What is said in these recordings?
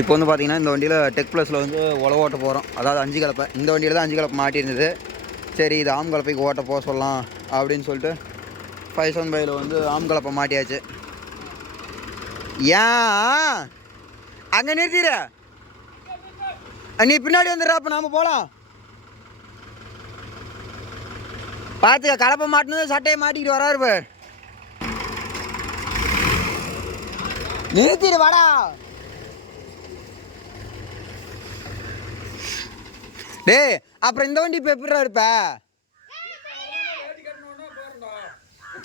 இப்போ வந்து பார்த்தீங்கன்னா இந்த வண்டியில் டெக் ப்ளஸில் வந்து உழவு ஓட்ட போகிறோம் அதாவது அஞ்சு கலப்பை. இந்த வண்டியில் தான் அஞ்சு கலப்பை மாட்டியிருந்தது. சரி இது ஆம் கலப்பைக்கு ஓட்ட போக சொல்லலாம் அப்படின்னு சொல்லிட்டு ஃபைவ் செவன் ஃபைவ்ல வந்து ஆம் கலப்பை மாட்டியாச்சு. ஏன்? அங்கே நிறுத்திட நீ பின்னாடி வந்துடுற அப்போ நாம் போகலாம் பார்த்துக்க கலப்பை மாட்டினது சட்டையை மாட்டிக்கிட்டு வராரு பாரு. நிறுத்திடு வாடா. டேய் அப்புறம் இந்த வண்டி இப்போ எப்படிடா இருப்ப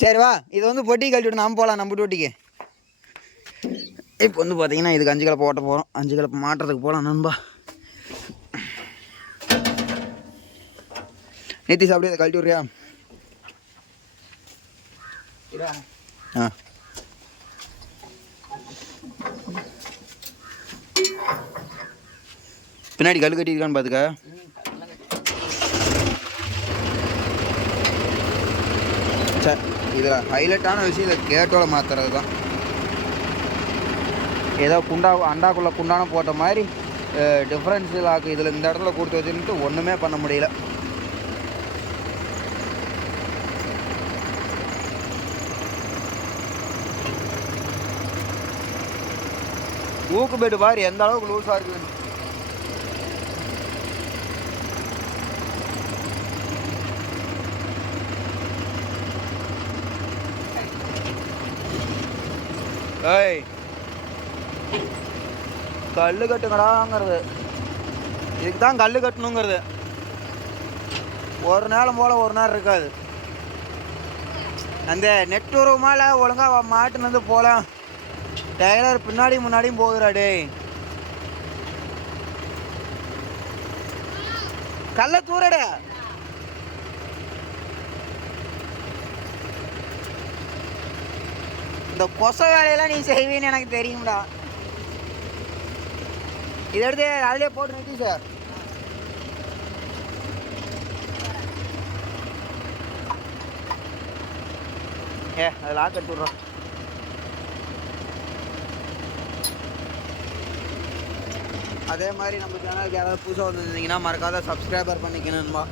சரி வா இது வந்து பொட்டி கழட்டி விட்டு நாம் போகலாம் நம்ம டூட்டிக்கு இப்போ வந்து பார்த்தீங்கன்னா இதுக்கு அஞ்சு கலப்பை ஓட்ட போகிறோம் அஞ்சு கலப்பை மாட்டுறதுக்கு போகலாம் நண்பா. நிதிஷ் அப்படியே இதை கழட்டி விட்றியா? ஆ. பின்னாடி கல் கட்டியிருக்கான்னு பார்த்துக்க சார். இதில் ஹைலைட்டான விஷயம் இதை கேட்டோட மாற்றுறது தான். ஏதோ குண்டா அண்டாக்குள்ளே குண்டான போட்ட மாதிரி டிஃப்ரென்ஸ் ஆக்கு இதில் இந்த இடத்துல கொடுத்து வச்சுட்டு ஒன்றுமே பண்ண முடியல. ஊக்கு பெட்டு பாரு எந்த அளவுக்கு லூஸாக இருக்குது ஏய். கல் கட்டுங்கடாங்கிறது. இதுக்கு தான் கல் கட்டணுங்கிறது. ஒரு நேரம் போல் ஒரு நேரம் இருக்காது. அந்த நெட்வொர்க் மேலே ஒழுங்காக மாட்டினது போகலாம் டெய்லர் பின்னாடி முன்னாடியும் போகிறாடே கல்லை கல்ல இந்த கொச வேலையெல்லாம் நீ செய்வீன்னு எனக்கு தெரியும்டா. இதை எடுத்து அதிலே போட்டு நிறுத்தி சார். ஏ அது லாக் விட்றோம். அதே மாதிரி நம்ம சேனலுக்கு யாராவது புதுசாக வந்திருந்தீங்கன்னா மறக்காத சப்ஸ்கிரைபர் பண்ணிக்கணும்பா.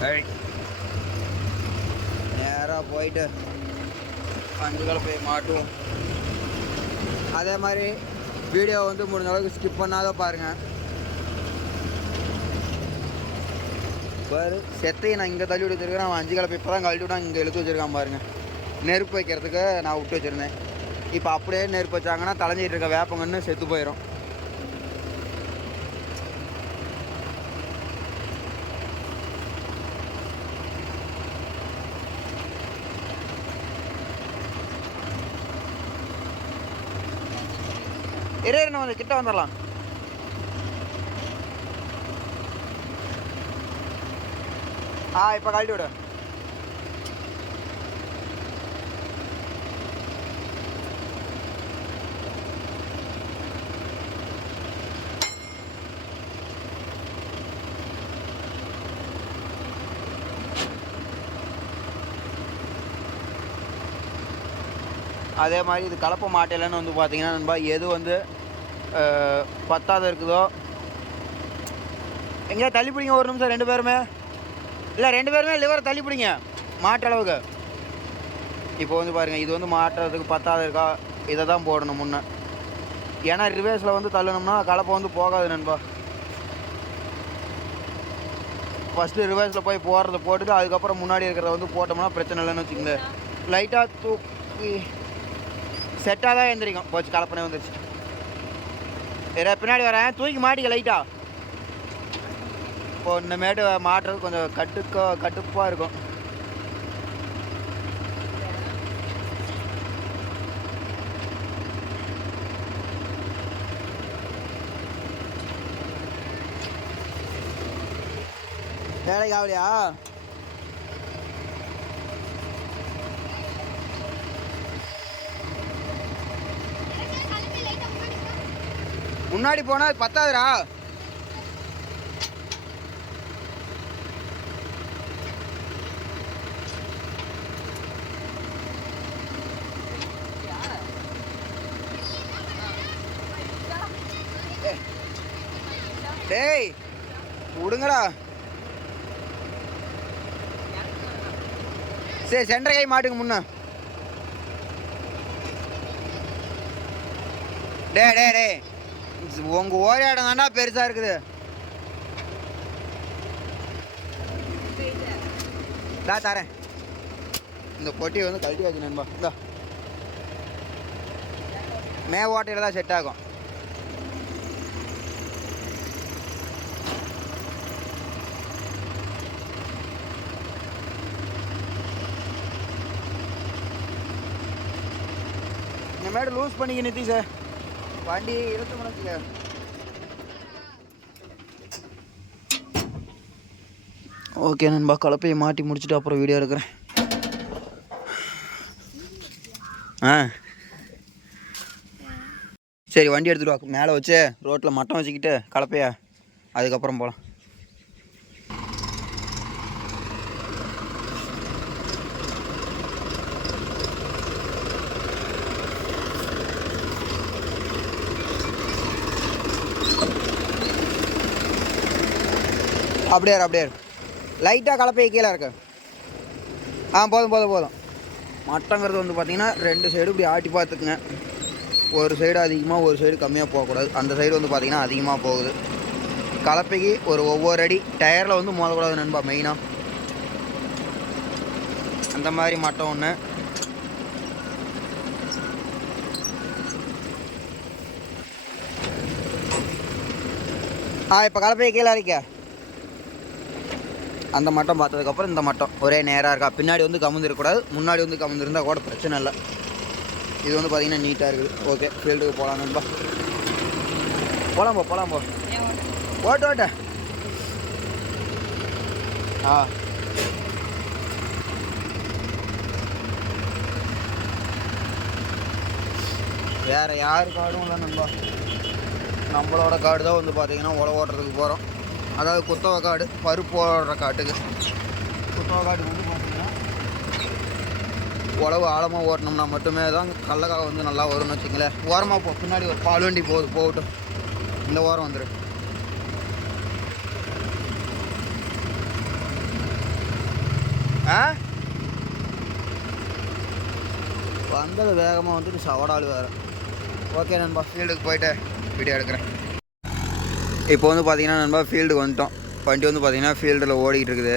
நேராக போயிட்டு அஞ்சுகளை போய் மாட்டுவோம். அதே மாதிரி வீடியோ வந்து முடிஞ்ச அளவுக்கு ஸ்கிப் பண்ணாத பாருங்கள் பாரு செத்தையை நான் இங்கே தள்ளி வச்சுருக்கேன் அவன் அஞ்சு கலப்பை இப்போ தான் கழட்டி விட்டான். இங்கே இழுத்து வச்சிருக்கான் பாருங்கள் நெருப்பு வைக்கிறதுக்கு நான் விட்டு வச்சிருந்தேன். இப்போ அப்படியே நெருப்பு வச்சாங்கன்னா தலைஞ்சிட்டு இருக்க வேப்பங்கன்னு செத்து போயிடும் இரு நம்ம கிட்ட வந்துடலாம் ஆ இப்போ கழட்டி விடு. அதே மாதிரி இது கலப்பை மாட்டையிலன்னு வந்து பார்த்தீங்கன்னா நண்பா எது வந்து அஹ், பத்தாத இருக்குதோ? எங்கேயா தள்ளி பிடிங்க ஒரு நிமிஷம் ரெண்டு பேருமே. இல்லை ரெண்டு பேருமே லிவரை தள்ளி பிடிங்க மாட்டு அளவுக்கு. இப்போ வந்து பாருங்கள் இது வந்து மாட்டுறதுக்கு பத்தாத இருக்கா? இதை தான் போடணும் முன்ன. ஏன்னா ரிவேர்ஸில் வந்து தள்ளணும்னா கலப்பை வந்து போகாது நண்பா. ஃபஸ்ட்டு ரிவர்ஸில் போய் போடுறத போட்டுட்டு அதுக்கப்புறம் முன்னாடி இருக்கிறத வந்து போட்டோம்னா பிரச்சனை இல்லைன்னு வச்சுக்கோங்க லைட்டாக தூக்கி செட்டாக தான் எழுந்திரிக்கும் போச்சு கலப்பனை வந்துருச்சு. வேற பின்னாடி வரேன். தூக்கி மாட்டிக்க லைட்டா இப்போ இன்னமேட்டு மாட்டுறது கொஞ்சம் கட்டுக்க கட்டுப்பாக இருக்கும். வேலைக்கு ஆகலையா? முன்னாடி போனால் பத்தாதுடா. டேய் விடுங்கடா சரி சென்ற கை மாட்டுங்க முன்ன. டே டே டே உங்க இடம் தாண்டா பெருசா இருக்குது. தா தரேன். இந்த பொட்டியை வந்து கழட்டி வச்சு நண்பா இந்தா. மே ஓட்டையில் தான் செட் ஆகும். இனிமேட்டு லூஸ் பண்ணிக்க நித்தி சார் வண்டி இழுத்து முடிச்சுக்க ஓகே நண்பா கலப்பையை மாட்டி முடிச்சுட்டு அப்புறம் வீடியோ எடுக்கிறேன். ஆ. சரி வண்டி எடுத்துகிட்டு வா. மேலே வச்சு ரோட்டில் மட்டம் வச்சுக்கிட்டு கலப்பையா அதுக்கப்புறம் போகலாம். அப்படியே அப்படியே லைட்டாக கலப்பையை கீழே இருக்கு. ஆ போதும் போதும் போதும். மட்டங்கிறது வந்து பார்த்திங்கன்னா ரெண்டு சைடு இப்படி ஆட்டி பார்த்துக்குங்க. ஒரு சைடு அதிகமாக ஒரு சைடு கம்மியாக போகக்கூடாது. அந்த சைடு வந்து பார்த்திங்கன்னா அதிகமாக போகுது. கலப்பைக்கு ஒரு ஒவ்வொரு அடி. டயரில் வந்து மோதக்கூடாது நண்பா மெயினாக அந்த மாதிரி மட்டம் ஒன்று ஆ இப்போ கலப்பையை கீழே இருக்க அந்த மட்டம் பார்த்ததுக்கப்புறம் இந்த மட்டம். ஒரே நேராக இருக்கா. பின்னாடி வந்து கமுந்திருக்கக்கூடாது முன்னாடி வந்து கமுந்திருந்தால் கூட பிரச்சனை இல்லை. இது வந்து பார்த்திங்கன்னா நீட்டாக இருக்குது. ஓகே ஃபீல்டுக்கு போகலாம் நண்பா. போகலாம் போ போகலாம் போ. ஓட்டு ஓட்ட. ஆ. வேறு யார் காடும் இல்லை நண்பா. நம்மளோட காடு தான் வந்து பார்த்திங்கன்னா உழவு ஓட்டுறதுக்கு போகிறோம் அதாவது குத்தவ காடு பருப்பு ஓடுற காட்டுக்கு. குத்தவ காட்டுக்கு வந்து பார்த்தீங்கன்னா உழவு ஆழமாக ஓட்டினோம்னா மட்டுமே தான் கடலக்காய் வந்து நல்லா வரும்னு வச்சுங்களேன் ஓரமாக போ பின்னாடி ஒரு பால் வண்டி போகுது போகட்டும். இந்த ஓரம் வந்துரு ஆ? வந்தது வேகமாக வந்துட்டு சவடால் வேறு. ஓகே நண்பா ஃபீல்டுக்கு போயிட்டு வீடியோ எடுக்கிறேன். இப்போ வந்து பார்த்தீங்கன்னா நண்பா ஃபீல்டுக்கு வந்துட்டோம். வண்டி வந்து பார்த்தீங்கன்னா ஃபீல்டில் ஓடிக்கிட்டு இருக்குது.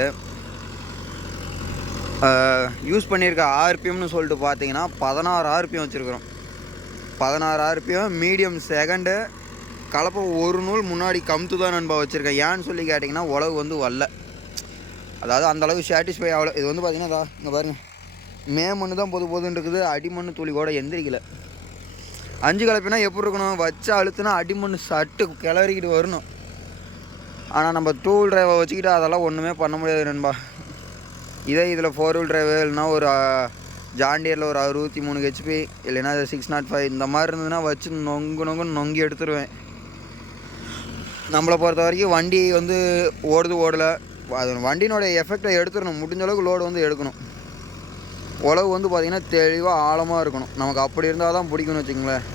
யூஸ் பண்ணியிருக்க ஆர்பிஎம்னு சொல்லிட்டு பார்த்தீங்கன்னா பதினாறு ஆர்பிஎம் வச்சுருக்குறோம். பதினாறு ஆர்பிஎம் மீடியம் செகண்டு கலப்பை ஒரு நூல் முன்னாடி கமுத்து தான் நண்பா வச்சுருக்கேன். ஏன்னு சொல்லி கேட்டிங்கன்னா உழவு வந்து வரல. அதாவது அந்த அளவுக்கு சாட்டிஸ்ஃபை ஆகலை. இது வந்து பார்த்தீங்கன்னா இங்கே பாருங்கள் மே மண்ணு தான் பொது பொதுன்னு இருக்குது. அடிமண்ணு துளி கூட எந்திரிக்கலை. அஞ்சு கலப்பினா எப்படி இருக்கணும்? வச்சு அழுத்துனா அடிமண் சட்டு கிளறிக்கிட்டு வரணும். ஆனால் நம்ம டூ வீல் டிரைவை வச்சுக்கிட்டு அதெல்லாம் ஒன்றுமே பண்ண முடியாது நண்பா. இதே இதில் ஃபோர் வீல் டிரைவு இல்லைனா ஒரு ஜாண்டியரில் ஒரு அறுபத்தி மூணு ஹெச்பி இல்லைன்னா சிக்ஸ் நாட் ஃபைவ் இந்த மாதிரி இருந்ததுன்னா வச்சு நொங்கு நொங்கு நொங்கி எடுத்துருவேன். நம்மளை பொறுத்த வரைக்கும் வண்டி வந்து ஓடுது ஓடலை. அது வண்டியினோட எஃபெக்டை எடுத்துடணும். முடிஞ்ச அளவுக்கு லோடு வந்து எடுக்கணும். உழவு வந்து பார்த்திங்கன்னா தெளிவாக ஆழமாக இருக்கணும். நமக்கு அப்படி இருந்தால் தான் பிடிக்கும்னு வச்சுங்களேன்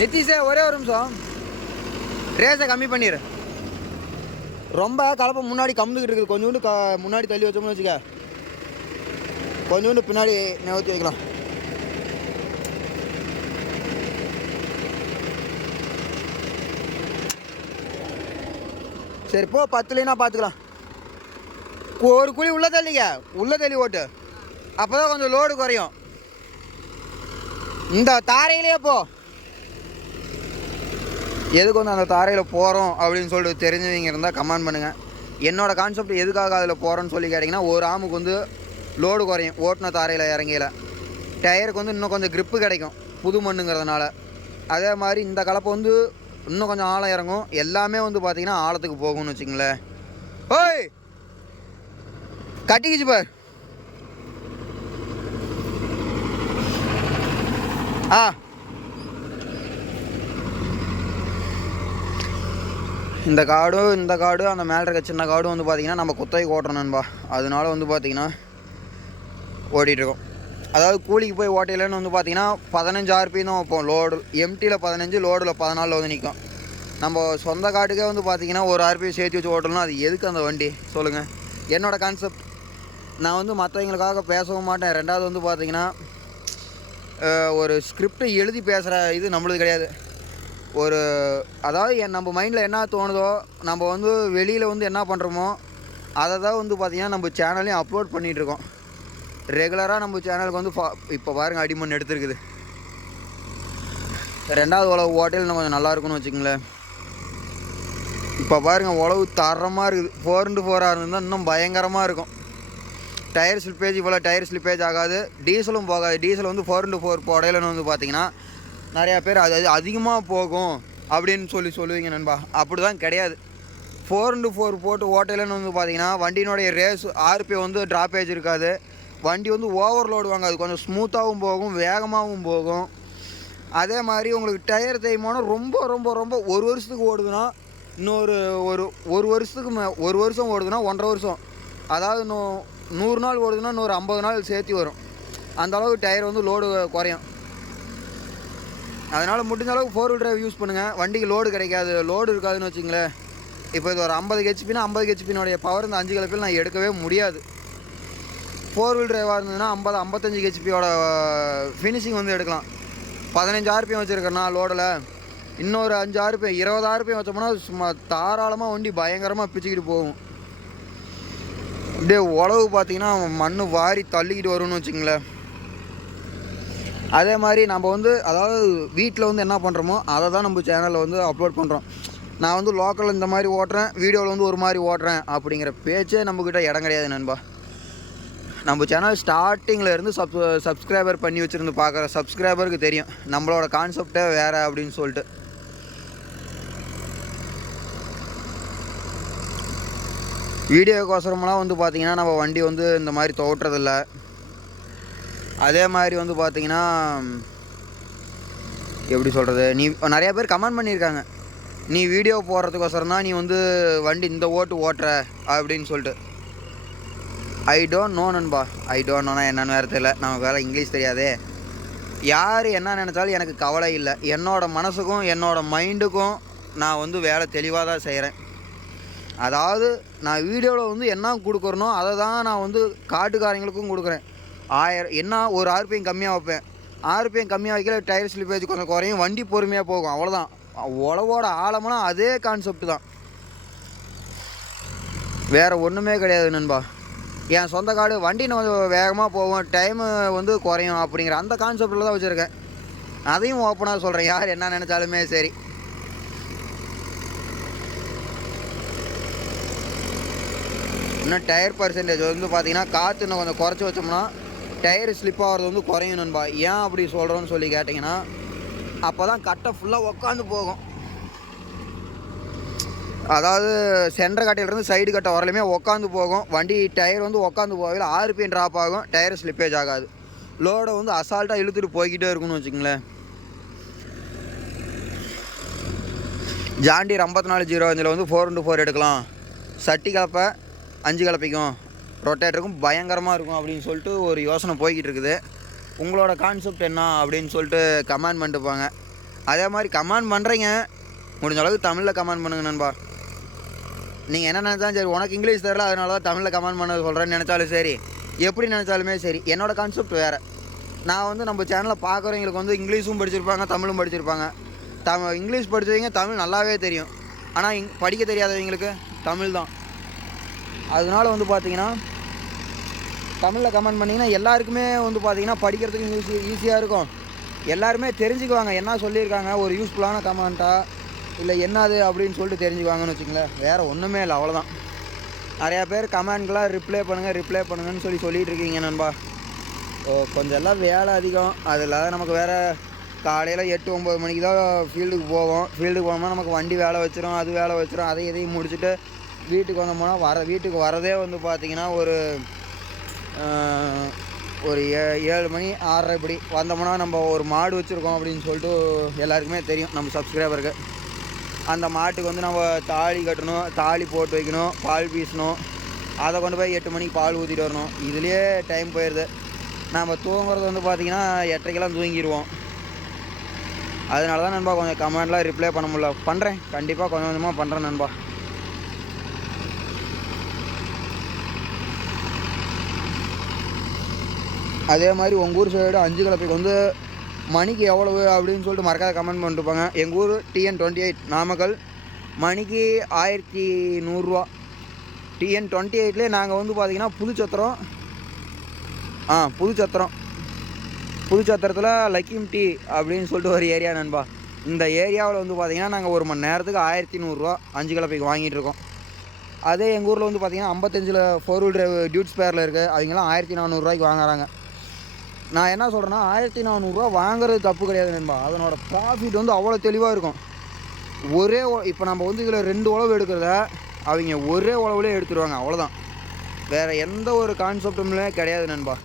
நித்திஷே ஒரே ஒரு நிமிஷம். ரேஸை கம்மி பண்ணிடு ரொம்ப கலப்பை முன்னாடி கம்முக்கிட்டு இருக்குது. கொஞ்சோண்டு க முன்னாடி தள்ளி வச்சோம்னு வச்சுக்க. கொஞ்சோண்டு பின்னாடி நிவர்த்தி வைக்கலாம். சரி போ பத்துலேனா பார்த்துக்கலாம். ஒரு குழி உள்ளே தள்ளிங்க உள்ளே தள்ளி ஓட்டு. அப்போ தான் கொஞ்சம் லோடு குறையும். இந்த தாரையிலே போ. எதுக்கு வந்து அந்த தாரையில் போகிறோம் அப்படின்னு சொல்லிட்டு தெரிஞ்சவங்க இருந்தால் கமெண்ட் பண்ணுங்கள் என்னோடய கான்செப்ட் எதுக்காக அதில் போகிறோன்னு சொல்லி கேட்டிங்கன்னா ஒரு ஆமுக்கு வந்து லோடு குறையும் ஓட்டின தாரையில் இறங்கியில். டயருக்கு வந்து இன்னும் கொஞ்சம் க்ரிப்பு கிடைக்கும். புது மண்ணுங்கிறதுனால. அதே மாதிரி இந்த கலப்பை வந்து இன்னும் கொஞ்சம் ஆழம் இறங்கும். எல்லாமே வந்து பார்த்திங்கன்னா ஆழத்துக்கு போகும்னு வச்சுங்களேன் ஓய் கட்டிக்கிச்சு பார். ஆ. இந்த காடும் இந்த காடும் அந்த மேலே இருக்க சின்ன காடும் வந்து பார்த்திங்கன்னா நம்ம குத்தகைக்கு ஓட்டுறோம் நண்பா. அதனால வந்து பார்த்திங்கன்னா ஓடிட்டுருக்கோம். அதாவது கூலிக்கு போய் ஓட்டையிலன்னு வந்து பார்த்தீங்கன்னா பதினஞ்சு ஆர்பி தான் வைப்போம். லோடு எம்டியில் பதினஞ்சு லோடில் பதினாலில் வந்து நிற்கும் நம்ம சொந்த காட்டுக்கே வந்து பார்த்தீங்கன்னா ஒரு ஆர்பியை சேர்த்து வச்சு ஓட்டணும் அது எதுக்கு அந்த வண்டி? சொல்லுங்கள் என்னோடய கான்செப்ட் நான் வந்து மற்றவங்களுக்காக பேசவும் மாட்டேன். ரெண்டாவது வந்து பார்த்தீங்கன்னா ஒரு ஸ்கிரிப்டை எழுதி பேசுகிற இது நம்மளுது கிடையாது. ஒரு அதாவது என் நம்ம மைண்டில் என்ன தோணுதோ நம்ம வந்து வெளியில் வந்து என்ன பண்ணுறோமோ அதை தான் வந்து பார்த்திங்கன்னா நம்ம சேனல்லையும் அப்லோட் பண்ணிகிட்ருக்கோம் ரெகுலராக நம்ம சேனலுக்கு வந்து ஃபா இப்போ பாருங்கள் அடிமண் எடுத்துருக்குது. ரெண்டாவது உழவு ஓட்டையில் நம்ம கொஞ்சம் நல்லா இருக்குன்னு வச்சுக்கங்களேன். இப்போ பாருங்கள் உழவு தரமாக இருக்குது. ஃபோர் இன்ட்டு ஃபோராக இருந்தால் இன்னும் பயங்கரமாக இருக்கும். டயர் ஸ்லிப்பேஜ் இவ்வளோ டயர் ஸ்லிப்பேஜ் ஆகாது. டீசலும் போகாது. டீசல் வந்து ஃபோர் இன்ட்டு ஃபோர் போடையிலன்னு வந்து பார்த்தீங்கன்னா நிறையா பேர் அது அது அதிகமாக போகும் அப்படின்னு சொல்லி சொல்லுவீங்க நண்பா. அப்படி தான் கிடையாது. ஃபோர் இன்ட்டு ஃபோர் போட்டு ஓட்டையிலன்னு வந்து பார்த்தீங்கன்னா வண்டியினுடைய ரேஸ் ஆர்பி வந்து ட்ராப்பேஜ் இருக்காது. வண்டி வந்து ஓவர்லோடு வாங்காது. கொஞ்சம் ஸ்மூத்தாகவும் போகும் வேகமாகவும் போகும். அதே மாதிரி உங்களுக்கு டயர் தேய்மானம் ரொம்ப ரொம்ப ரொம்ப ஒரு வருஷத்துக்கு ஓடுதுன்னா இன்னொரு ஒரு ஒரு வருஷத்துக்கு மே ஒரு வருஷம் ஓடுதுன்னா ஒன்றரை வருஷம். அதாவது இன்னும் நூறு நாள் ஓடுதுன்னா இன்னொரு ஐம்பது நாள் சேர்த்து வரும். அந்த அளவுக்கு டயர் வந்து லோடு குறையும். அதனால் முடிஞ்ச அளவுக்கு ஃபோர் வீல் டிரைவ் யூஸ் பண்ணுங்கள் வண்டிக்கு லோடு கிடைக்காது. லோடு இருக்காதுன்னு வச்சுங்களேன். இப்போ இது ஒரு ஐம்பது ஹெச்பினா ஐம்பது ஹெச்பினுடைய பவர் இந்த அஞ்சு கலப்பில் நான் எடுக்கவே முடியாது. ஃபோர் வீல் டிரைவாக இருந்ததுன்னா ஐம்பது ஐம்பத்தஞ்சு ஹெச்பியோட ஃபினிஷிங் வந்து எடுக்கலாம். பதினஞ்சு ஆர்பிஎம் வச்சுருக்கேன்னா லோடில் இன்னொரு அஞ்சு ஆர்பிஎம் இருபது ஆர்பிஎம் வச்சோம்னா சும்மா தாராளமாக வண்டி பயங்கரமாக பிச்சுக்கிட்டு போகும். இதே உழவு பார்த்தீங்கன்னா மண் வாரி தள்ளிக்கிட்டு வரும்னு வச்சுங்களேன் அதே மாதிரி நம்ம வந்து அதாவது வீட்டில் வந்து என்ன பண்ணுறோமோ அதை தான் நம்ம சேனலில் வந்து அப்லோட் பண்ணுறோம் நான் வந்து லோக்கலில் இந்த மாதிரி ஓட்டுறேன் வீடியோவில் வந்து ஒரு மாதிரி ஓட்டுறேன் அப்படிங்கிற பேச்சே நம்மக்கிட்ட இடம் கிடையாது நண்பா. நம்ம சேனல் ஸ்டார்டிங்கில் இருந்து சப் சப்ஸ்கிரைபர் பண்ணி வச்சுருந்து பார்க்குற சப்ஸ்கிரைபருக்கு தெரியும். நம்மளோட கான்செப்டே வேறு அப்படின்னு சொல்லிட்டு. வீடியோக்கோசரமெல்லாம் வந்து பார்த்திங்கன்னா நம்ம வண்டி வந்து இந்த மாதிரி துவட்டுறதில்ல. அதே மாதிரி வந்து பார்த்திங்கன்னா எப்படி சொல்கிறது நீ நிறையா பேர் கமெண்ட் பண்ணியிருக்காங்க. நீ வீடியோ போடுறதுக்கோசரம் தான் நீ வந்து வண்டி இந்த ஓட்டு ஓட்டுற அப்படின்னு சொல்லிட்டு. ஐ டோன்ட் நோ நண்பா. ஐ டோன்ட் நோனா என்னென்னு வேறு தெரியல. நமக்கு வேறு இங்கிலீஷ் தெரியாதே. யார் என்ன நினச்சாலும் எனக்கு கவலை இல்லை. என்னோடய மனசுக்கும் என்னோடய மைண்டுக்கும் நான் வந்து வேலை தெளிவாக தான் செய்கிறேன் அதாவது நான் வீடியோவில் வந்து என்ன கொடுக்குறனோ அதை தான் நான் வந்து காட்டுக்காரங்களுக்கும் கொடுக்குறேன். ஆயிரம் என்ன ஒரு ஆர்பிஎம் கம்மியாக வைப்பேன். ஆர்பிஎம் கம்மியாக வைக்கல டயர் ஸ்லிப்பேஜ் கொஞ்சம் குறையும் வண்டி பொறுமையாக போகும் அவ்வளோதான் உழவோட ஆழம்னா அதே கான்செப்ட் தான். வேறு ஒன்றுமே கிடையாது நண்பா. என் சொந்த காடு வண்டி கொஞ்சம் வேகமாக போவோம் டைமு வந்து குறையும் அப்படிங்கிற அந்த கான்செப்டில் தான் வச்சுருக்கேன். அதையும் ஓப்பனாக சொல்கிறேன் யார் என்ன நினச்சாலுமே சரி. இன்னும் டயர் பர்சன்டேஜ் வந்து பார்த்தீங்கன்னா காற்று இன்னும் கொஞ்சம் குறைச்சி வச்சோம்னா டயர் ஸ்லிப் ஆகிறது வந்து குறையும் நண்பா. ஏன் அப்படி சொல்கிறோன்னு சொல்லி கேட்டிங்கன்னா அப்போ தான் கட்டை ஃபுல்லாக உக்காந்து போகும். அதாவது சென்டர் கட்டையிலேருந்து சைடு கட்டை வரலையுமே உக்காந்து போகும். வண்டி டயர் வந்து உக்காந்து போகல ஆர்பிஎம் ட்ராப் ஆகும். டயர் ஸ்லிப்பேஜ் ஆகாது. லோடை வந்து அசால்ட்டாக இழுத்துட்டு போய்கிட்டே இருக்குன்னு வச்சுங்களேன் ஜாண்டியர் ஐம்பத்தி நாலு ஜீரோ அஞ்சில் வந்து ஃபோர் இன்ட்டு ஃபோர் எடுக்கலாம். சட்டி கலப்பை அஞ்சு கலப்பைக்கும் ரொட்டேட்டருக்கும் பயங்கரமாக இருக்கும் அப்படின்னு சொல்லிட்டு ஒரு யோசனை போய்கிட்டு இருக்குது. உங்களோட கான்செப்ட் என்ன அப்படின்னு சொல்லிட்டு கமெண்ட் பண்ணிட்டு அதே மாதிரி கமெண்ட் பண்ணுறீங்க முடிஞ்ச அளவுக்கு தமிழில் கமெண்ட் பண்ணுங்க நண்பா. நீங்கள் என்ன நினச்சாலும் சரி உனக்கு இங்கிலீஷ் தெரியல அதனால தான் தமிழில் கமெண்ட் பண்ண சொல்கிறேன்னு நினச்சாலும் சரி எப்படி நினச்சாலுமே சரி என்னோடய கான்செப்ட் வேறு. நான் வந்து நம்ம சேனலை பார்க்குறவங்களுக்கு வந்து இங்கிலீஷும் படிச்சிருப்பாங்க தமிழும் படிச்சிருப்பாங்க. தமிழ் இங்கிலீஷ் படித்தவங்க தமிழ் நல்லாவே தெரியும். ஆனால் இங் படிக்க தெரியாதவங்களுக்கு தமிழ் தான் அதனால வந்து பார்த்தீங்கன்னா தமிழில் கமெண்ட் பண்ணிங்கன்னா எல்லாருக்குமே வந்து பார்த்தீங்கன்னா படிக்கிறதுக்கு ஈஸி ஈஸியாக இருக்கும். எல்லாருமே தெரிஞ்சுக்குவாங்க என்ன சொல்லியிருக்காங்க ஒரு யூஸ்ஃபுல்லான கமெண்ட்டா இல்லை என்னது அப்படின்னு சொல்லிட்டு தெரிஞ்சுக்குவாங்கன்னு வச்சுங்களேன் வேறு ஒன்றுமே இல்லை அவ்வளோதான் நிறையா பேர் கமெண்ட்கெலாம் ரிப்ளை பண்ணுங்கள் ரிப்ளை பண்ணுங்கன்னு சொல்லி சொல்லிகிட்டு இருக்கீங்க நண்பா. ஓ கொஞ்சம் எல்லாம் வேலை அதிகம். அது இல்லாத நமக்கு வேறு காலையில் எட்டு ஒம்பது மணிக்கு தான் ஃபீல்டுக்கு போவோம். ஃபீல்டுக்கு போகாமல் நமக்கு வண்டி வேலை வச்சிரும் அது வேலை வச்சிரும் அதை இதையும் முடிச்சுட்டு வீட்டுக்கு வந்தோம்னா வர வீட்டுக்கு வரதே வந்து பார்த்திங்கன்னா ஒரு ஒரு ஏ ஏழு மணி ஆறரை இப்படி வந்தோம்னா நம்ம ஒரு மாடு வச்சுருக்கோம் அப்படின்னு சொல்லிட்டு எல்லாருக்குமே தெரியும் நம்ம சப்ஸ்கிரைபருக்கு அந்த மாட்டுக்கு வந்து நம்ம தாலி கட்டணும் தாலி போட்டு வைக்கணும் பால் பீசணும் அதை கொண்டு போய் எட்டு மணிக்கு பால் ஊற்றிட்டு வரணும். இதுலேயே டைம் போயிடுது நாம் தூங்குறது வந்து பார்த்திங்கன்னா எட்டரைக்கெல்லாம் தூங்கிடுவோம். அதனால தான் நண்பா கொஞ்சம் கமெண்ட்லாம் ரிப்ளை பண்ண முடியல. பண்ணுறேன் கண்டிப்பாக கொஞ்சம் கொஞ்சமாக பண்ணுறேன் நண்பா. அதே மாதிரி உங்கள் ஊர் சைடு அஞ்சு கலப்பைக்கு வந்து மணிக்கு எவ்வளவு அப்படின்னு சொல்லிட்டு மறக்காத கமெண்ட் பண்ணிருப்பாங்க எங்கள் ஊர் டிஎன் டுவெண்ட்டி எயிட் நாமக்கல். மணிக்கு ஆயிரத்தி நூறுரூவா. டிஎன் டுவெண்ட்டி எயிட்லேயே நாங்கள் வந்து பார்த்திங்கன்னா புதுச்சத்திரம் ஆ புதுச்சத்திரம். புதுச்சத்திரத்தில் லக்கிம் டீ அப்படின்னு சொல்லிட்டு ஒரு ஏரியா நண்பா. இந்த ஏரியாவில் வந்து பார்த்திங்கன்னா நாங்கள் ஒரு மணி நேரத்துக்கு ஆயிரத்தி நூறுரூவா அஞ்சு கலப்பைக்கு வாங்கிட்டு இருக்கோம். அதே எங்கள் ஊரில் வந்து பார்த்தீங்கன்னா ஐம்பத்தஞ்சில் ஃபோர் வீல் டிரைவ் டியூட்ஸ் பேரில் இருக்குது அவங்களாம் ஆயிரத்தி நானூறுரூவாய்க்கு வாங்குறாங்க. நான் என்ன சொல்கிறேன்னா ஆயிரத்தி நானூறுரூவா வாங்குறது தப்பு கிடையாது நண்பா. அதனோட ப்ராஃபிட் வந்து அவ்வளோ தெளிவாக இருக்கும். ஒரே இப்போ நம்ம வந்து இதில் ரெண்டு உழவு எடுக்கிறத அவங்க ஒரே உழவுலேயே எடுத்துருவாங்க அவ்வளோதான் வேறு எந்த ஒரு கான்செப்டுமே கிடையாது நண்பா.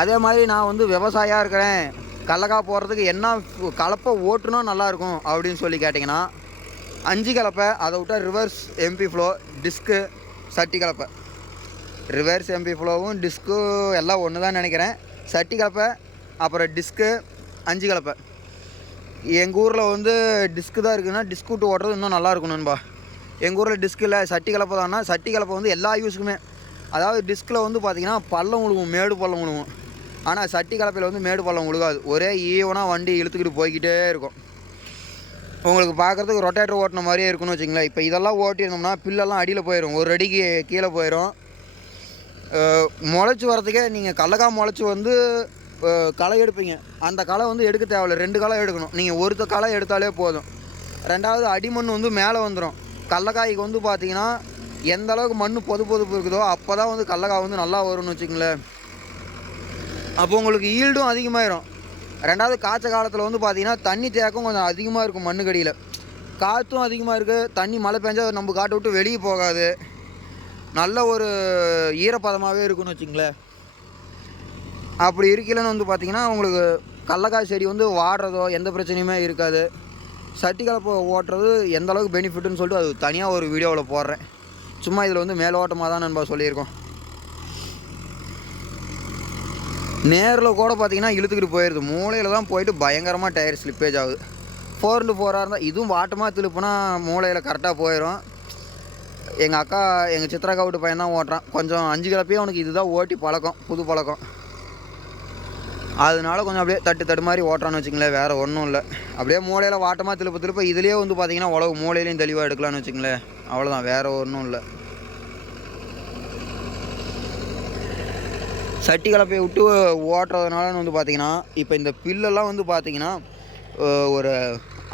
அதே மாதிரி நான் வந்து விவசாயியாக இருக்கிறேன். கடலக்கா போடுறதுக்கு என்ன கலப்பை ஓட்டுனா நல்லாயிருக்கும் அப்படின்னு சொல்லி கேட்டிங்கன்னா அஞ்சு கலப்பை அதை விட்டால் ரிவர்ஸ் எம்பி ஃப்ளோ டிஸ்க்கு சட்டி கலப்பை. ரிவர்ஸ் எம்பி ஃப்ளோவும் டிஸ்க்கு எல்லாம் ஒன்று தான் நினைக்கிறேன். சட்டி கலப்பை அப்புறம் டிஸ்க்கு அஞ்சு கலப்பை. எங்கள் ஊரில் வந்து டிஸ்க்கு தான் இருக்குன்னா டிஸ்க் விட்டு ஓட்டுறது இன்னும் நல்லா இருக்கணும்பா எங்கள் ஊரில் டிஸ்க் இல்லை சட்டி கலப்பை தானா சட்டி கலப்பை வந்து எல்லா யூஸுக்குமே. அதாவது டிஸ்கில் வந்து பார்த்திங்கன்னா பள்ளம் விழுவும் மேடு பள்ளம் விழுவும் ஆனால் சட்டி கலப்பையில் வந்து மேடு பள்ளம் விழுகாது ஒரே ஈவனாக வண்டி இழுத்துக்கிட்டு போய்கிட்டே இருக்கும். உங்களுக்கு பார்க்குறதுக்கு ரொட்டேட்டர் ஓட்டின மாதிரியே இருக்குன்னு வச்சுங்களேன் இப்போ இதெல்லாம் ஓட்டியிருந்தோம்னா பில்லெல்லாம் அடியில் போயிடும் ஒரு அடிக்கு கீழே போயிடும் முளைச்சி வரதுக்கே நீங்கள் கடலக்கா முளைச்சி வந்து களை எடுப்பீங்க. அந்த களை வந்து எடுக்க தேவையில்ல. ரெண்டு களை எடுக்கணும். நீங்கள் ஒருத்த களை எடுத்தாலே போதும். ரெண்டாவது அடிமண் வந்து மேலே வந்துடும் கடலக்காய்க்கு வந்து பார்த்தீங்கன்னா எந்த அளவுக்கு மண் பொது பொதுப்பு இருக்குதோ அப்போ தான் வந்து கடலக்காய் வந்து நல்லா வரும்னு வச்சுங்களேன் அப்போ உங்களுக்கு ஈல்டும் அதிகமாயிரும். ரெண்டாவது காய்ச்ச காலத்தில் வந்து பார்த்தீங்கன்னா தண்ணி தேக்கம் கொஞ்சம் அதிகமாக இருக்கும் மண்ணுக்கடியில். காற்றும் அதிகமாக இருக்குது தண்ணி மழை பெஞ்சால் நம்ம காட்டை விட்டு வெளியே போகாது. நல்ல ஒரு ஈரப்பதமாகவே இருக்குன்னு வச்சுங்களேன் அப்படி இருக்கலன்னு வந்து பார்த்தீங்கன்னா உங்களுக்கு கடலக்காய் செடி வந்து வாடுறதோ எந்த பிரச்சனையுமே இருக்காது. சட்டி கலப்பை ஓட்டுறது எந்த அளவுக்கு பெனிஃபிட்னு சொல்லிட்டு அது தனியாக ஒரு வீடியோவில் போடுறேன். சும்மா இதில் வந்து மேலோட்டமாக தான் நண்பா சொல்லியிருக்கோம். நேரில் கூட பார்த்தீங்கன்னா இழுத்துக்கிட்டு போயிடுது மூளையில் தான் போயிட்டு பயங்கரமாக டயர் ஸ்லிப்பேஜ் ஆகுது. ஃபோர் இன்ட்டு ஃபோராக இருந்தால் இதுவும் வாட்டமாக திருப்புனா மூளையில் கரெக்டாக போயிடும் எங்கள் அக்கா எங்கள் சித்ராக்கா வீட்டு பையன் தான் ஓட்டுறான். கொஞ்சம் அஞ்சு கிளப்பையும் அவனுக்கு இதுதான் ஓட்டி பழக்கம் புது பழக்கம். அதனால கொஞ்சம் அப்படியே தட்டு தட்டு மாதிரி ஓட்டுறான்னு வச்சுங்களேன் வேறு ஒன்றும் இல்லை. அப்படியே மூளையில் வாட்டமாக திருப்ப திருப்ப இதுலேயே வந்து பார்த்தீங்கன்னா உலக மூளையிலையும் தெளிவாக எடுக்கலாம்னு வச்சுங்களேன் அவ்வளோதான் வேறு ஒன்றும் இல்லை. சட்டி கலப்பையை விட்டு ஓட்டுறதுனால வந்து பார்த்தீங்கன்னா இப்போ இந்த பில்லெல்லாம் வந்து பார்த்தீங்கன்னா ஒரு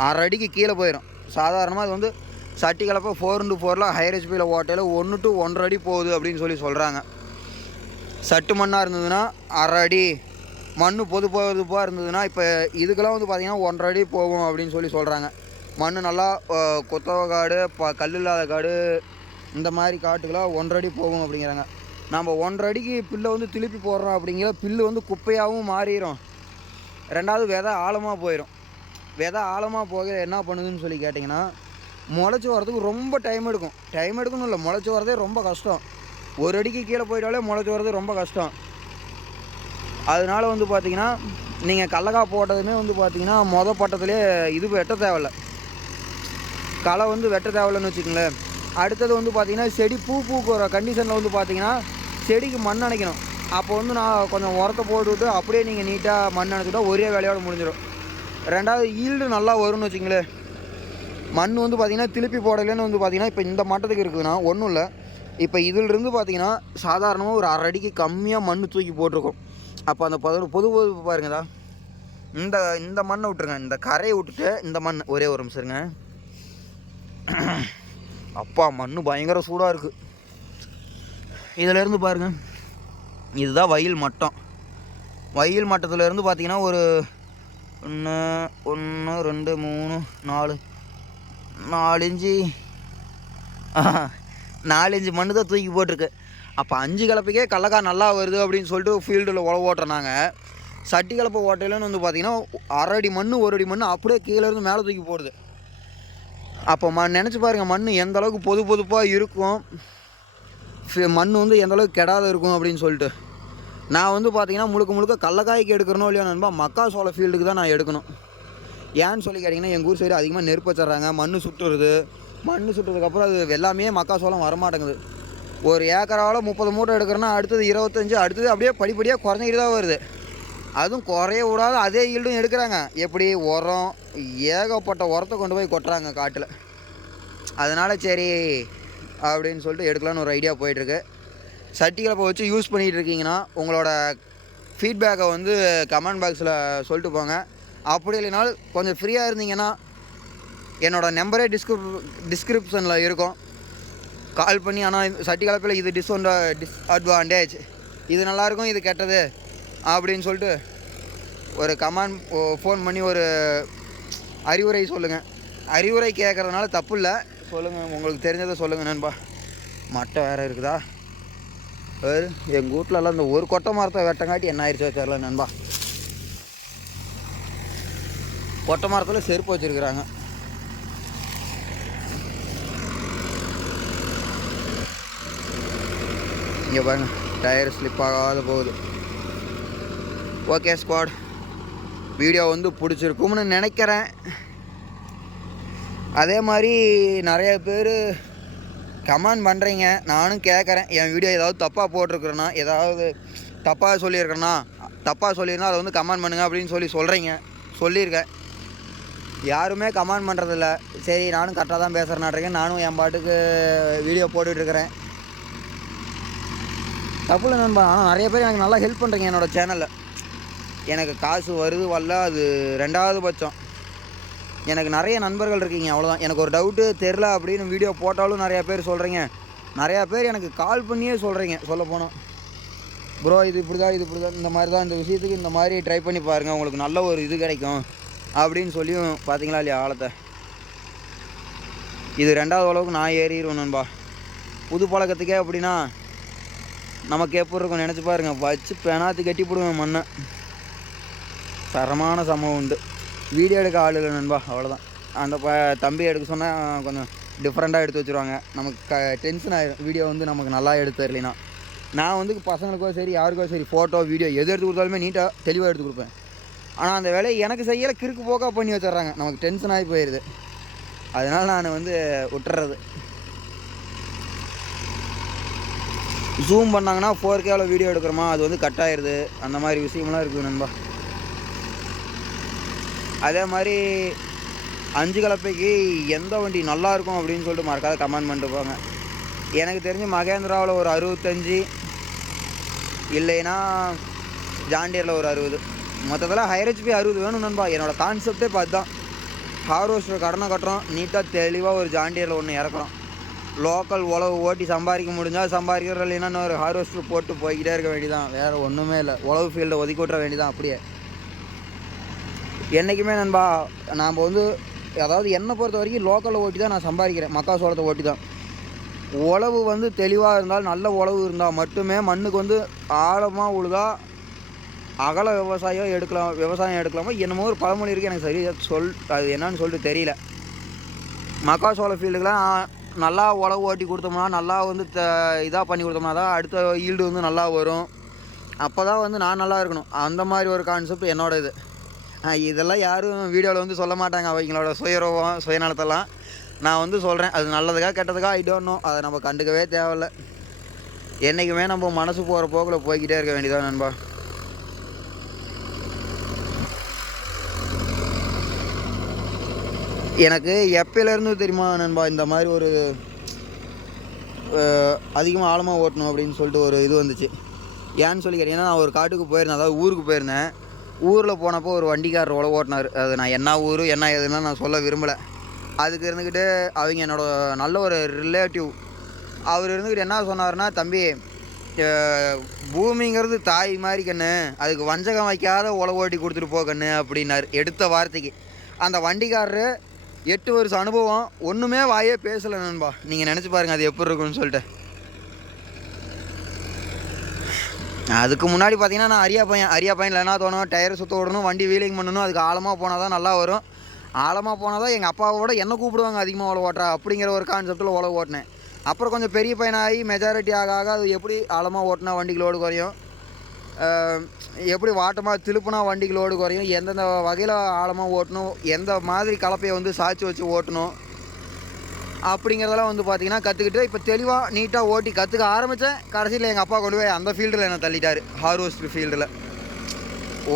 அரை அடிக்கு கீழே போயிடும் சாதாரணமாக அது வந்து சட்டி கலப்பை ஃபோர் இன்ட்டு ஃபோரில் ஹையர் ஹெச்பியில் ஓட்டையில் ஒன்று டு ஒன்றரை அடி போகுது அப்படின்னு சொல்லி சொல்கிறாங்க சட்டு மண்ணாக இருந்ததுன்னா அரை அடி மண் பொது பொதுப்பாக இருந்ததுன்னா இப்போ இதுக்கெல்லாம் வந்து பார்த்திங்கன்னா ஒன்றரை அடி போகும் அப்படின்னு சொல்லி சொல்கிறாங்க மண் நல்லா கொத்தவ காடு ப கல் இல்லாத காடு இந்த மாதிரி காட்டுக்கெல்லாம் ஒன்றரை அடி போகும் அப்படிங்கிறாங்க. நம்ம ஒன்றரை அடிக்கு பில்லை வந்து திருப்பி போடுறோம் அப்படிங்கிற பில்லு வந்து குப்பையாகவும் மாறிடும் ரெண்டாவது விதை ஆழமாக போயிடும் விதை ஆழமாக போக என்ன பண்ணுதுன்னு சொல்லி கேட்டிங்கன்னா முளைச்சி வரதுக்கு ரொம்ப டைம் எடுக்கும். டைம் எடுக்கணும் இல்லை முளைச்சி வரதே ரொம்ப கஷ்டம். ஒரு அடிக்கு கீழே போயிட்டாலே முளைச்சி வரது ரொம்ப கஷ்டம். அதனால வந்து பார்த்திங்கன்னா நீங்கள் கடலக்காய் போட்டதுமே வந்து பார்த்திங்கன்னா மொதல் பட்டத்துலேயே இது வெட்ட தேவையில்ல. களை வந்து வெட்ட தேவையில்லைன்னு வச்சுக்கோங்களேன். அடுத்தது வந்து பார்த்திங்கன்னா செடி பூ பூக்கிற கண்டிஷனில் வந்து பார்த்தீங்கன்னா செடிக்கு மண் அணைக்கணும். அப்போ வந்து நான் கொஞ்சம் உரத்தை போட்டுவிட்டு அப்படியே நீங்கள் நீட்டாக மண் அணைச்சிட்டா ஒரே வேலையோடு முடிஞ்சிடும் ரெண்டாவது ஈல்டு நல்லா வரும்னு வச்சுங்களேன் மண் வந்து பார்த்தீங்கன்னா திருப்பி போடலைன்னு வந்து பார்த்தீங்கன்னா இப்போ இந்த மட்டத்துக்கு இருக்குதுன்னா ஒன்றும் இல்லை. இப்போ இதிலிருந்து பார்த்தீங்கன்னா சாதாரணமாக ஒரு அரை அடிக்கு கம்மியாக மண் தூக்கி போட்டிருக்கோம். அப்போ அந்த பொது பொது பொது பாருங்கதா. இந்த இந்த மண்ணை விட்டுருங்க. இந்த கரையை விட்டுட்டு இந்த மண் ஒரே ஒரு நிமிஷம் இருங்க. அப்பா மண் பயங்கர சூடாக இருக்குது இதிலேருந்து பாருங்கள் இதுதான் வயல் மட்டம். வயல் மட்டத்துலேருந்து பார்த்திங்கன்னா பார்த்தீங்கன்னா ஒரு ஒன்று ஒன்று ரெண்டு மூணு நாலு நாலஞ்சு. நாலஞ்சு மண்ணு தான் தூக்கி போட்டிருக்கு. அப்போ அஞ்சு கலப்பைக்கே கடலக்காய் நல்லா வருது அப்படின்னு சொல்லிட்டு ஃபீல்டில் உழவு நாங்கள் சட்டி கலப்பை ஓட்டையிலன்னு வந்து பார்த்தீங்கன்னா அரை அடி மண் ஒரு அடி மண் அப்படியே கீழேருந்து மேலே தூக்கி போடுது. அப்போ ம நினச்சி பாருங்கள் மண் எந்த அளவுக்கு பொது பொதுப்பாக இருக்கும். மண் வந்து எந்த அளவுக்கு கெடாத இருக்கும் அப்படின்னு சொல்லிட்டு. நான் வந்து பார்த்தீங்கன்னா முழுக்க முழுக்க கடலக்காய்க்கு எடுக்கிறனோ இல்லையோ நண்பா மக்காசோள ஃபீல்டுக்கு தான் நான் எடுக்கணும். ஏன்னு சொல்லி கேட்டிங்கன்னா எங்கள் ஊர் சைடு அதிகமாக நெருப்பு வச்சிட்றாங்க மண் சுட்டுறது மண் சுட்டுறதுக்கப்புறம் அது எல்லாமே மக்காசோளம் வரமாட்டேங்குது. ஒரு ஏக்கராவில் முப்பது மூட்டை எடுக்கிறேன்னா அடுத்தது இருபத்தஞ்சு அடுத்தது அப்படியே படிப்படியாக குறைஞ்சிக்கிட்டு தான் வருது. அதுவும் குறைய விடாத அதே ஈல்டும் எடுக்கிறாங்க. எப்படி? உரம் ஏகப்பட்ட உரத்தை கொண்டு போய் கொட்டுறாங்க காட்டில். அதனால் சரி அப்படின்னு சொல்லிட்டு எடுக்கலான்னு ஒரு ஐடியா போயிட்டுருக்கு. சட்டிகளை இப்போ வச்சு யூஸ் பண்ணிகிட்டு இருக்கீங்கன்னா உங்களோட ஃபீட்பேக்கை வந்து கமெண்ட் பாக்ஸில் சொல்லிட்டு போங்க. அப்படி இல்லைனாலும் கொஞ்சம் ஃப்ரீயாக இருந்தீங்கன்னா என்னோடய நம்பரே டிஸ்கிரிப் டிஸ்கிரிப்ஷனில் இருக்கும். கால் பண்ணி ஆனால் சட்டி கலப்பில் இது டிஸ்அன்டா டிஸ் அட்வான்டேஜ் இது நல்லாயிருக்கும் இது கெட்டது அப்படின்னு சொல்லிட்டு ஒரு கமாண்ட் ஃபோன் பண்ணி ஒரு அறிவுரை சொல்லுங்கள் அறிவுரை கேட்குறதுனால தப்பு இல்லை. சொல்லுங்கள் உங்களுக்கு தெரிஞ்சதை சொல்லுங்கள் நண்பா. மட்டை வேறு இருக்குதா? எங்கள் வீட்லலாம் இந்த ஒரு கொட்டை மரத்தை வெட்டங்காட்டி என்ன ஆயிடுச்சோ தெரில நண்பா. கொட்டை மரத்தில் செருப்பு வச்சுருக்குறாங்க. இங்கே பாருங்க டயர் ஸ்லிப் ஆகாத போகுது. ஓகே ஸ்குவாட் வீடியோ வந்து பிடிச்சிருக்கும்னு நினைக்கிறேன். அதே மாதிரி நிறைய பேர் கமெண்ட் பண்ணுறீங்க நானும் கேட்குறேன் என் வீடியோ ஏதாவது தப்பாக போட்டிருக்கிறேன்னா ஏதாவது தப்பாக சொல்லியிருக்கிறேன்னா தப்பாக சொல்லியிருந்தா அதை வந்து கமெண்ட் பண்ணுங்க அப்படின்னு சொல்லி சொல்கிறீங்க சொல்லியிருக்கேன். யாருமே கமெண்ட் பண்ணுறதில்ல சரி நானும் கரெக்டாக தான் பேசுகிறேன் நானும் என் பாட்டுக்கு வீடியோ போட்டுட்ருக்கிறேன் தப்பு இல்லை நண்பா ஆனால் நிறைய பேர் எனக்கு நல்லா ஹெல்ப் பண்ணுறீங்க என்னோடய சேனலில் எனக்கு காசு வருது வரல அது ரெண்டாவது பட்சம். எனக்கு நிறைய நண்பர்கள் இருக்கீங்க அவ்வளோதான் எனக்கு ஒரு டவுட்டு தெரில அப்படின்னு வீடியோ போட்டாலும் நிறையா பேர் சொல்கிறீங்க நிறையா பேர் எனக்கு கால் பண்ணியே சொல்கிறீங்க சொல்ல போனால் ப்ரோ இது இப்படி தான் இது இப்படி தான் இந்த மாதிரி தான் இந்த விஷயத்துக்கு இந்த மாதிரி ட்ரை பண்ணி பாருங்கள் உங்களுக்கு நல்ல ஒரு இது கிடைக்கும். அப்படின்னு சொல்லியும் பார்த்தீங்களா இல்லையா ஆழத்தை? இது ரெண்டாவது அளவுக்கு நான் ஏறிடுவேன் நண்பா. புது பழக்கத்துக்கே அப்படின்னா நமக்கு எப்படி இருக்கும் நினச்சி பாருங்க. வச்சு பெனாத்து கட்டி போடுவேன் மண்ணை. தரமான சம்பவம் உண்டு. வீடியோ எடுக்க ஆள் இல்லை நண்பா அவ்வளோதான் அந்த ப தம்பி எடுக்க சொன்னால் கொஞ்சம் டிஃப்ரெண்ட்டாக எடுத்து வச்சுருவாங்க. நமக்கு க டென்ஷன் ஆகிடும் வீடியோ வந்து நமக்கு நல்லா எடுத்து தரலைனா நான் வந்து பசங்களுக்கோ சரி யாருக்கோ சரி ஃபோட்டோ வீடியோ எது எடுத்து கொடுத்தாலுமே நீட்டாக தெளிவாக எடுத்து கொடுப்பேன். ஆனால் அந்த வேலையை எனக்கு செய்யலை கிறுக்கு போக்காக பண்ணி வச்சிடுறாங்க. நமக்கு டென்ஷன் ஆகி போயிடுது அதனால் நான் வந்து விட்டுறது. ஜூம் பண்ணாங்கன்னா ஃபோர் கேவில் வீடியோ எடுக்கிறோமா? அது வந்து கட் ஆயிடுது அந்த மாதிரி விஷயமெல்லாம் இருக்குது நண்பா. அதே மாதிரி அஞ்சு கலப்பைக்கு எந்த வண்டி நல்லா இருக்கும் அப்படின்னு சொல்லிட்டு மறக்காத கமெண்ட் பண்ணிட்டு போங்க. எனக்கு தெரிஞ்சு மகேந்திராவில் ஒரு அறுபத்தஞ்சி இல்லைன்னா ஜாண்டியரில் ஒரு அறுபது. மொத்தத்தில் ஹையர் ஹெச்பி அறுபது வேணும் நண்பா. என்னோட கான்செப்டே பார்த்து தான் ஹார்வெஸ்டர் கடனை கட்டுறோம். நீட்டாக தெளிவாக ஒரு ஜாண்டியரில் ஒன்று இறக்குறோம். லோக்கல் உழவு ஓட்டி சம்பாதிக்க முடிஞ்சால் சம்பாதிக்கிற இல்லைன்னா இன்னொரு ஹார்வெஸ்டர் போட்டு போய்கிட்டே இருக்க வேண்டியதான் வேறு ஒன்றுமே இல்லை. உழவு ஃபீல்டை ஒதுக்கி விட்டுற வேண்டியதான் அப்படியே. என்றைக்குமே நண்பா நாம் வந்து அதாவது என்னை பொறுத்த வரைக்கும் லோக்கலில் ஓட்டி தான் நான் சம்பாதிக்கிறேன். மக்காசோளத்தை ஓட்டி தான் உழவு வந்து தெளிவாக இருந்தால் நல்ல உழவு இருந்தால் மட்டுமே மண்ணுக்கு வந்து ஆழமாக உழுதா அகல விவசாயம் எடுக்கலாம் விவசாயம் எடுக்கலாமா என்னமோ ஒரு பழமொழி இருக்குது எனக்கு சரியாக சொல் அது என்னன்னு சொல்லிட்டு தெரியல. மக்காசோள ஃபீல்டுக்கெலாம் நல்லா உழவு ஓட்டி கொடுத்தோம்னா நல்லா வந்து த இதாக பண்ணி கொடுத்தோம்னா தான் அடுத்த ஈல்டு வந்து நல்லா வரும். அப்போ தான் வந்து நான் நல்லா இருக்கணும். அந்த மாதிரி ஒரு கான்செப்ட் என்னோட இது இதெல்லாம் யாரும் வீடியோவில் வந்து சொல்ல மாட்டாங்க. அவங்களோட சுயரூபம் சுயநலத்தெல்லாம் நான் வந்து சொல்கிறேன் அது நல்லதுக்காக கெட்டதுக்காக ஐ நோ அதை நம்ம கண்டுக்கவே தேவையில்ல. என்றைக்குமே நம்ம மனசு போகிற போக்கில் போய்கிட்டே இருக்க வேண்டியதான் நண்பா. எனக்கு எப்பயிலேருந்து தெரியுமா நண்பா இந்த மாதிரி ஒரு அதிகமாக ஆழமாக ஓட்டணும் அப்படின்னு சொல்லிட்டு ஒரு இது வந்துச்சு. ஏன்னு சொல்லி கேட்டிங்கன்னா நான் ஒரு காட்டுக்கு போயிருந்தேன் அதாவது ஊருக்கு போயிருந்தேன். ஊரில் போனப்போ ஒரு வண்டிக்காரர் உழவு ஓட்டினார். அது நான் என்ன ஊர் என்ன ஏதுன்னு நான் சொல்ல விரும்பலை. அதுக்கு இருந்துக்கிட்டு அவங்க என்னோட நல்ல ஒரு ரிலேட்டிவ் அவர் இருந்துக்கிட்டு என்ன சொன்னார்னா தம்பி பூமிங்கிறது தாய் மாதிரி கண்ணு. அதுக்கு வஞ்சகம் வைக்காத உழவு ஓட்டி கொடுத்துட்டு போ கண்ணு அப்படின்னாரு எடுத்த வார்த்தைக்கு. அந்த வண்டிக்காரரு எட்டு வருஷம் அனுபவம். ஒன்றுமே வாயே பேசலை நண்பா. நீங்கள் நினச்சி பாருங்கள் அது எப்படி இருக்குன்னு சொல்லிட்டு. அதுக்கு முன்னாடி பார்த்தீங்கன்னா நான் அரியா பையன் அரியா பையன் என்ன தோணும்? டயர் சுற்ற விடணும் வண்டி வீலிங் பண்ணணும் அதுக்கு ஆழமாக போனால் தான் நல்லா வரும். ஆழமாக போனால் தான் எங்கள் அப்பாவோட என்ன கூப்பிடுவாங்க அதிகமாக உழவு ஓட்டுறா? அப்படிங்கிற ஒரு கான்செப்டில் உழவு ஓட்டினேன். அப்புறம் கொஞ்சம் பெரிய பையனாகி மெஜாரிட்டி ஆக ஆக அது எப்படி ஆழமாக ஓட்டினா வண்டிக்கு லோடு குறையும்? எப்படி வாட்டமாக திருப்புனா வண்டிக்கு லோடு குறையும்? எந்தெந்த வகையில் ஆழமாக ஓட்டணும்? எந்த மாதிரி கலப்பையை வந்து சாய்ச்சி வச்சு ஓட்டணும்? அப்படிங்கிறதெல்லாம் வந்து பார்த்திங்கன்னா கற்றுக்கிட்டு இப்போ தெளிவாக நீட்டாக ஓட்டி கற்றுக்க ஆரம்பித்தேன் கடைசியில் எங்கள் அப்பா கொண்டு போய் அந்த ஃபீல்டில் என்னை தள்ளிட்டார். ஹார்வெஸ்ட் ஃபீல்டில்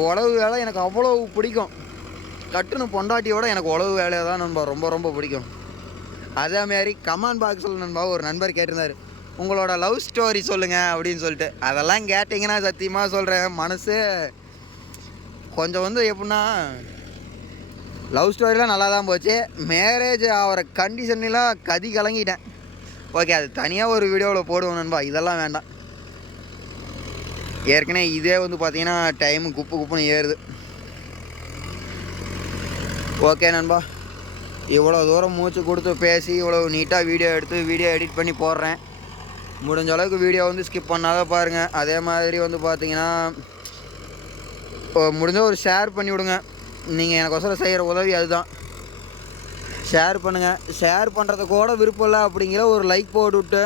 உழவு வேலை எனக்கு அவ்வளோ பிடிக்கும். கட்டுன பொண்டாட்டியோட எனக்கு உழவு வேலையை தான் நண்பா ரொம்ப ரொம்ப பிடிக்கும். அதேமாரி கமான் கமாண்ட் பாக்ஸில் நண்பா ஒரு நண்பர் கேட்டிருந்தார். உங்களோட லவ் ஸ்டோரி சொல்லுங்கள் அப்படின்னு சொல்லிட்டு. அதெல்லாம் கேட்டிங்கன்னா சத்தியமாக சொல்கிறேன் மனசு கொஞ்சம் வந்து எப்படின்னா லவ் ஸ்டோரிலாம் நல்லா தான் போச்சு. மேரேஜ் ஆகிற கண்டிஷன்லாம் கதி கலங்கிட்டேன். ஓகே அது தனியாக ஒரு வீடியோவில் போடுவோம் நண்பா. இதெல்லாம் வேண்டாம். ஏற்கனவே இதே வந்து பார்த்தீங்கன்னா டைமு குப்பு குப்புன்னு ஏறுது. ஓகே நண்பா. இவ்வளோ தூரம் மூச்சு கொடுத்து பேசி இவ்வளோ நீட்டாக வீடியோ எடுத்து வீடியோ எடிட் பண்ணி போடுறேன். முடிஞ்ச அளவுக்கு வீடியோ வந்து ஸ்கிப் பண்ணாத பாருங்கள் அதே மாதிரி வந்து பார்த்தீங்கன்னா முடிஞ்ச ஒரு ஷேர் பண்ணி விடுங்க. நீங்கள் எனக்கொசரம் செய்கிற உதவி அதுதான். ஷேர் பண்ணுங்கள் ஷேர் பண்ணுறது கூட விருப்பம் இல்லை அப்படிங்கிற ஒரு லைக் போட்டு விட்டு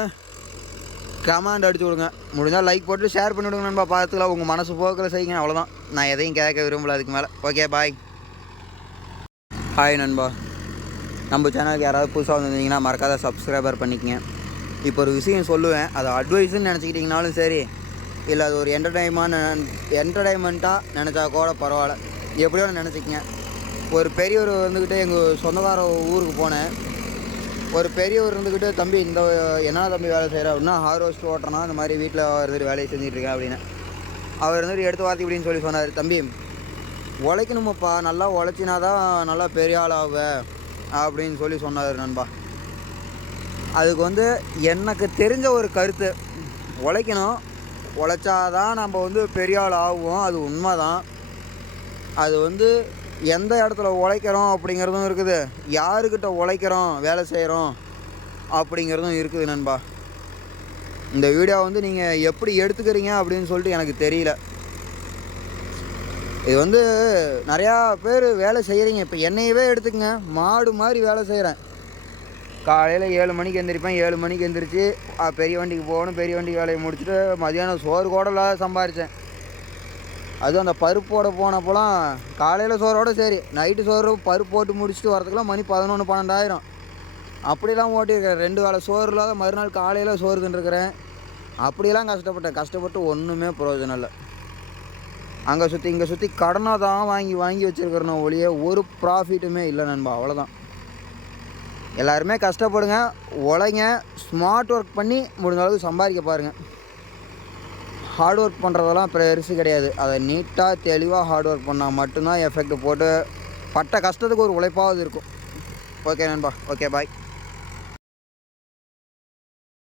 கமெண்ட் அடிச்சு விடுங்க. முடிஞ்சால் லைக் போட்டு ஷேர் பண்ணி விடுங்க நண்பா. பார்த்துக்கலாம். உங்கள் மனசு போக்கில் செய்யுங்க. அவ்வளோதான் நான் எதையும் கேட்க விரும்பல அதுக்கு மேலே. ஓகே பாய் ஹாய் நண்பா. நம்ம சேனலுக்கு யாராவது புதுசாக வந்திருந்தீங்கன்னா மறக்காத சப்ஸ்கிரைபர் பண்ணிக்கங்க. இப்போ ஒரு விஷயம் சொல்லுவேன். அது அட்வைஸ்ன்னு நினச்சிக்கிட்டிங்கனாலும் சரி இல்லை அது ஒரு என்டர்டைன்மெண்ட் என்டர்டைன்மெண்ட்டாக நினச்சா கூட பரவாயில்ல. எப்படியோ நினச்சிக்கங்க. ஒரு பெரியவர் வந்துக்கிட்டு எங்கள் சொந்தக்கார ஊருக்கு போனேன். ஒரு பெரியவர் இருந்துக்கிட்டு தம்பி இந்த என்ன தம்பி வேலை செய்கிற அப்படின்னா ஹார்வெஸ்ட் ஓட்டுறனா? இந்த மாதிரி வீட்டில் இருந்துட்டு வேலையை செஞ்சுட்டு அப்படின்னு. அவர் இருந்துட்டு எடுத்து வாத்தி இப்படின்னு சொல்லி சொன்னார் தம்பி உழைக்கணுமப்பா. நல்லா உழைச்சினா தான் நல்லா பெரிய ஆள் அப்படின்னு சொல்லி சொன்னார் நண்பா. அதுக்கு வந்து எனக்கு தெரிஞ்ச ஒரு கருத்து. உழைக்கணும். உழைச்சாதான் நம்ம வந்து பெரிய ஆள் ஆகும் அது உண்மை தான் அது வந்து எந்த இடத்துல உழைக்கிறோம் அப்படிங்கிறதும் இருக்குது. யாருக்கிட்ட உழைக்கிறோம் வேலை செய்கிறோம் அப்படிங்கிறதும் இருக்குது நண்பா. இந்த வீடியோ வந்து நீங்கள் எப்படி எடுத்துக்கிறீங்க அப்படின்னு சொல்லிட்டு எனக்கு தெரியல. இது வந்து நிறையா பேர் வேலை செய்கிறீங்க இப்போ என்னையவே எடுத்துக்கங்க. மாடு மாதிரி வேலை செய்கிறேன் காலையில் ஏழு மணிக்கு எந்திரிப்பேன். ஏழு மணிக்கு எந்திரிச்சு பெரிய வண்டிக்கு போகணும். பெரிய வண்டிக்கு வேலையை முடிச்சுட்டு மதியானம் சோறு கூட இல்லாத சம்பாரித்தேன் அதுவும் அந்த பருப்போட போனப்போலாம் காலையில் சோறோட சரி. நைட்டு சோறு பருப்பு போட்டு முடிச்சுட்டு வரதுக்குலாம் மணி பதினொன்று பன்னெண்டாயிரம். அப்படிலாம் ஓட்டியிருக்கேன் ரெண்டு வேளை சோறு இல்லாத மறுநாள் காலையில் சோறு தின்றுருக்கிறேன். அப்படிலாம் கஷ்டப்பட்டேன். கஷ்டப்பட்டு ஒன்றுமே பிரயோஜனம் இல்லை. அங்கே சுற்றி இங்கே சுற்றி கடனை தான் வாங்கி வாங்கி வச்சுருக்கிறேன் ஒழிய ஒரு ப்ராஃபிட்டுமே இல்லை நண்பா. அவ்வளோதான் எல்லாருமே கஷ்டப்படுங்க உழைங்க ஸ்மார்ட் ஒர்க் பண்ணி முடிஞ்ச அளவுக்கு சம்பாதிக்க பாருங்கள் ஹார்ட் ஒர்க் பண்ணுறதெல்லாம் பெருசு கிடையாது. அதை நீட்டாக தெளிவாக ஹார்ட் ஒர்க் பண்ணால் மட்டும்தான் எஃபெக்ட் போட்டு பட்ட கஷ்டத்துக்கு ஒரு உழைப்பாவது இருக்கும். ஓகே நண்பா. Okay bye